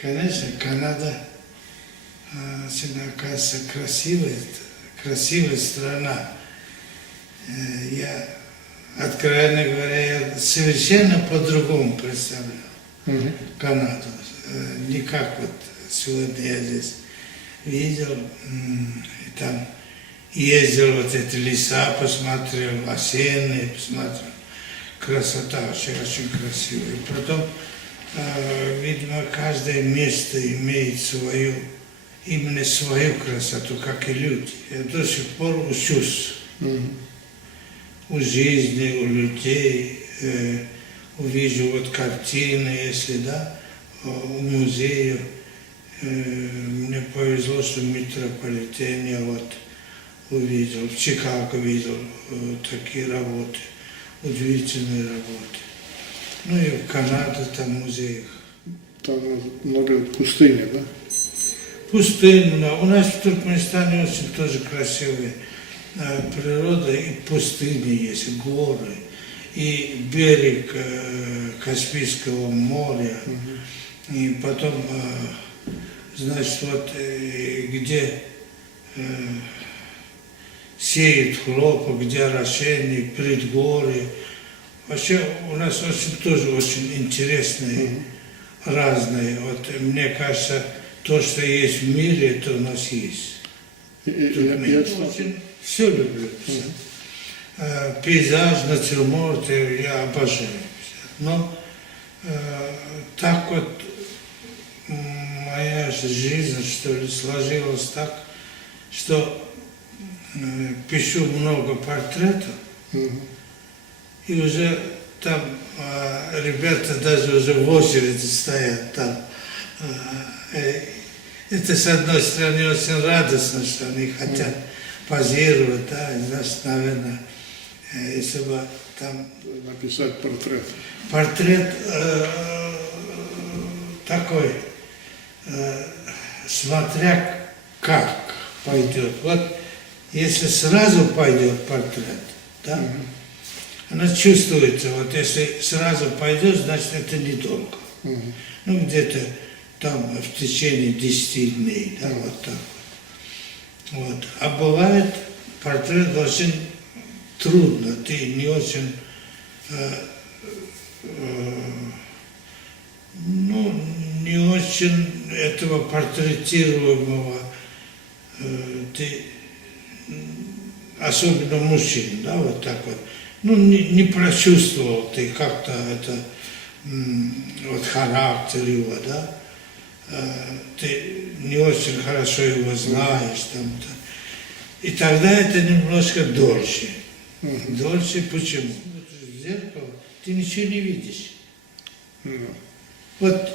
Конечно, Канада, оказывается, красивая страна. Я, откровенно говоря, я совершенно по-другому представлял Канаду. Не как вот сегодня я здесь видел, и там ездил, вот эти леса посмотрел, осенние посмотрел. Красота очень красивая. И потом, видимо, каждое место имеет свою, именно свою красоту, как и люди. Я до сих пор учусь у жизни, у людей, увижу вот картины, если да, у музеев. Мне повезло, что в метрополитене я вот увидел, в Чикаго видел такие работы, удивительные работы. Ну и в Канаде, там в музеях. Там много пустыни, да? Пустынно. У нас в Туркменистане очень тоже красивая природа, и пустыни есть, и горы, и берег Каспийского моря. И потом, значит, вот где сеет хлопок, где орошение, предгорье. Вообще у нас тоже очень интересные, разные. Вот мне кажется, то, что есть в мире, это у нас есть. Я очень все люблю. Пейзаж, натюрморт, я обожаю. Но так вот моя жизнь, что ли, сложилась так, что пишу много портретов, и уже там ребята даже уже в очереди стоят там. Это, с одной стороны, очень радостно, что они хотят позировать, да, и, значит, наверное, если бы там... Написать портрет. Портрет такой, смотря как пойдет. Вот если сразу пойдет портрет, да, она чувствуется, вот если сразу пойдет, значит это недолго. Ну где-то там в течение 10 дней, да, вот так вот. Вот. А бывает портрет очень трудно, ты не очень, ну, не очень этого портретируемого, ты, особенно мужчин, да, вот так вот, ну, не прочувствовал ты как-то это, вот характер его, да, ты не очень хорошо его знаешь, там-то. И тогда это немножко дольше. Дольше почему? В зеркало ты ничего не видишь. Вот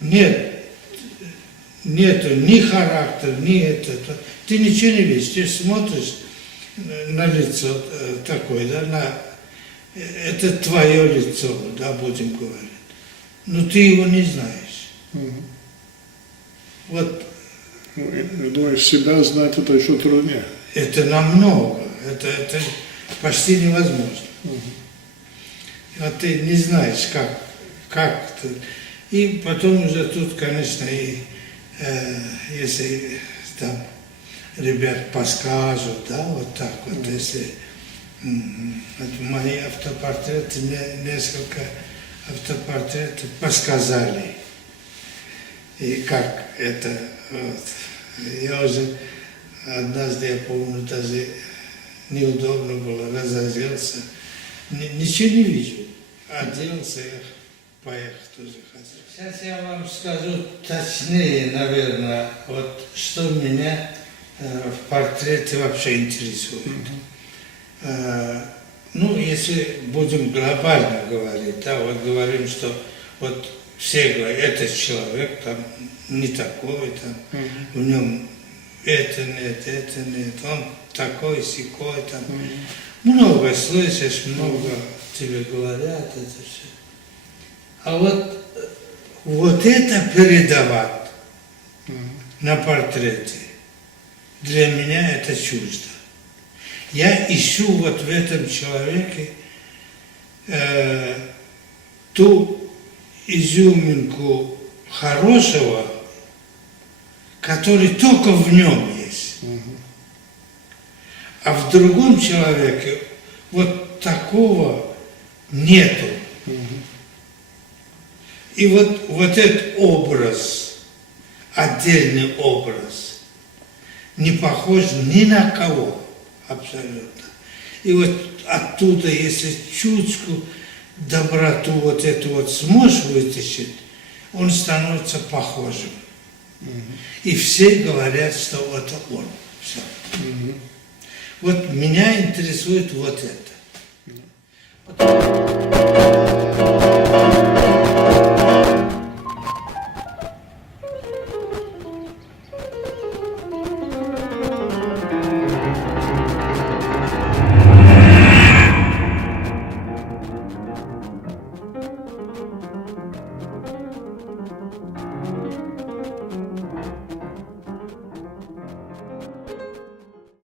нету ни характера, ни это. Ты ничего не видишь. Ты смотришь на лицо такое, да, это твое лицо, да, будем говорить. Но ты его не знаешь. Вот. Думаю, себя знать это еще труднее. Это намного, это почти невозможно. Вот ты не знаешь, как ты. И потом уже тут, конечно, и если там ребят подскажут, да, вот так вот, если мои автопортреты, несколько автопортретов подсказали. И как это, вот. Я уже однажды, я помню, даже неудобно было, разозлился. Ничего не вижу. Оделся, я поехал тоже хотел. Сейчас я вам скажу точнее, наверное, вот что меня в портрете вообще интересует. Ну, если будем глобально говорить, да, вот говорим, что вот все говорят, этот человек там не такой, там, в нем это нет, он такой, сякой, там. Много слышишь, много тебе говорят, это все. А вот это передавать на портрете, для меня это чуждо. Я ищу вот в этом человеке ту изюминку хорошего, который только в нем есть. А в другом человеке вот такого нету. И вот этот образ, отдельный образ, не похож ни на кого абсолютно. И вот оттуда, если чуточку доброту вот эту вот сможешь вытащить, он становится похожим. И все говорят, что это он. Все. Вот меня интересует вот это.